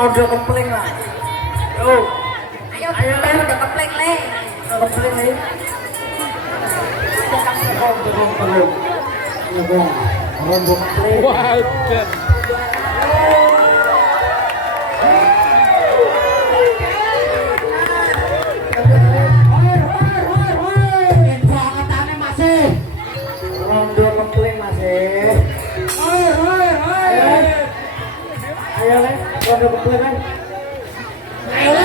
Udah kepling lah. Yo. Ayo udah kepling le. Kepling nih. Wajan. Rondo kepling masih. Ayo le, rondo kepling kan. Ayo le.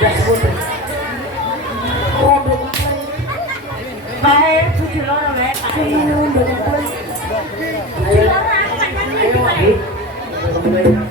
Udah udah. Rondo kepling. Bae cuci loro le. Rondo kepling. Ayo. Ayo. Kepling.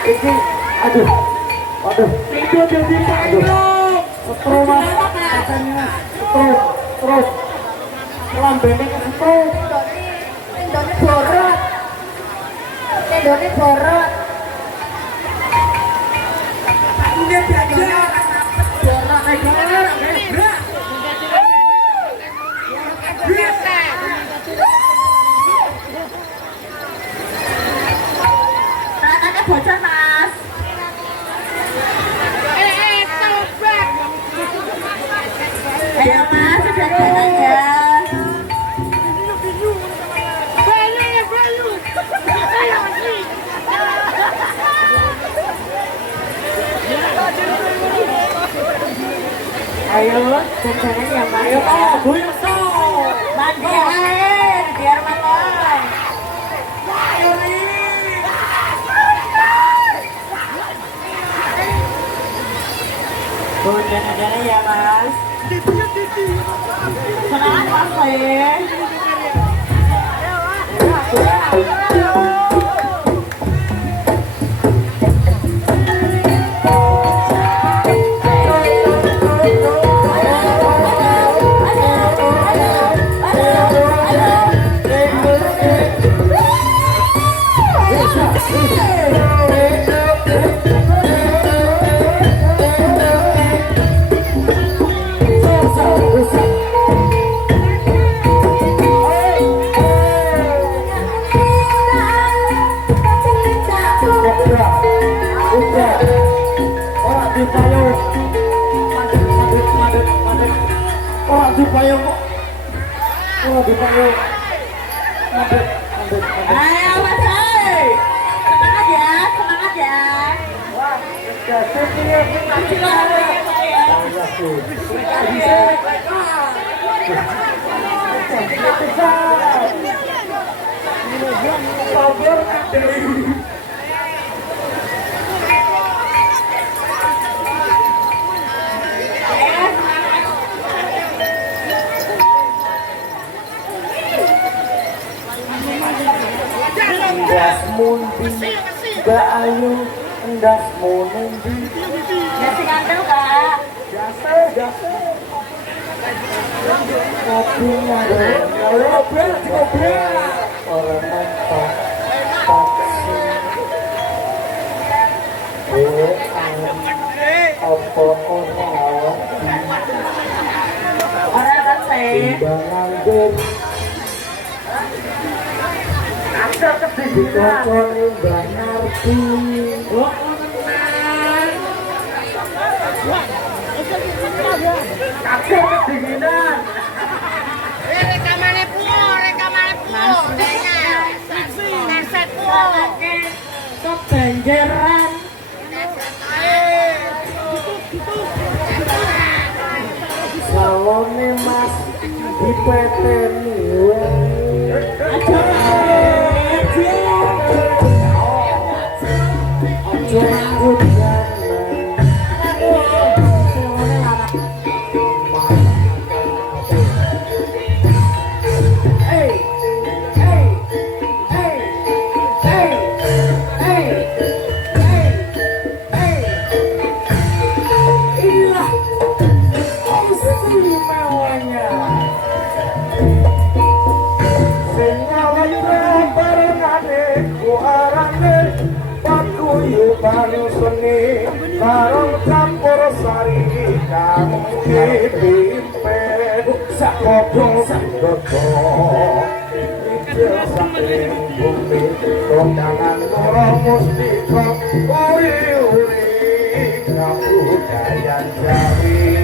Iki, aduh, itu jadi payung. Setrum mas, katanya setrum, lambene setrum. Tendone borot. Tendone borot. Ini dia borot aja. Tangannya bocor mas. Tobat. Ayo mas, sudah jalan ya. Ayo, jangan ya Mas. Ayo kok, buyur sok. Mandi air, biar makan. Jangan ya Mas. Senang Mas ya. Ayo Mas, semangat ya, semangat ya. Gak ayu, endas mundi. Ya sing ngandel Kak. Jasa. Kopinya deh. Ngobrol. Orang nonton taksi. Apa orang Orang kan saya. nganggur. Ada kedinginan. Dikoconi Mbak Narti. Kakek kedinginan. Rekamannya po. Neset po. Kebanjaran. Salone Mas dipeteni bareng campur sari kang dipimpin sapodo sapodo ijil saking bumi kondangan loro mustika uri kabudayan Jawi.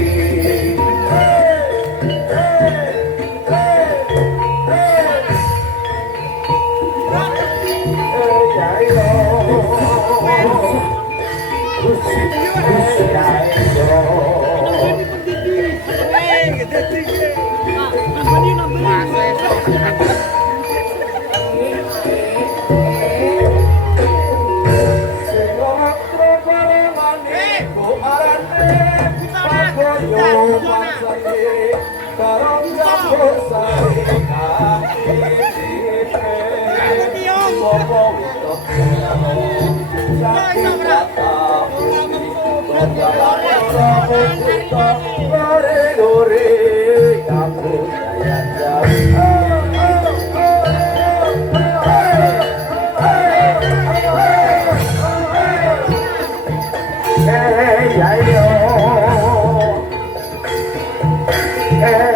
Hey,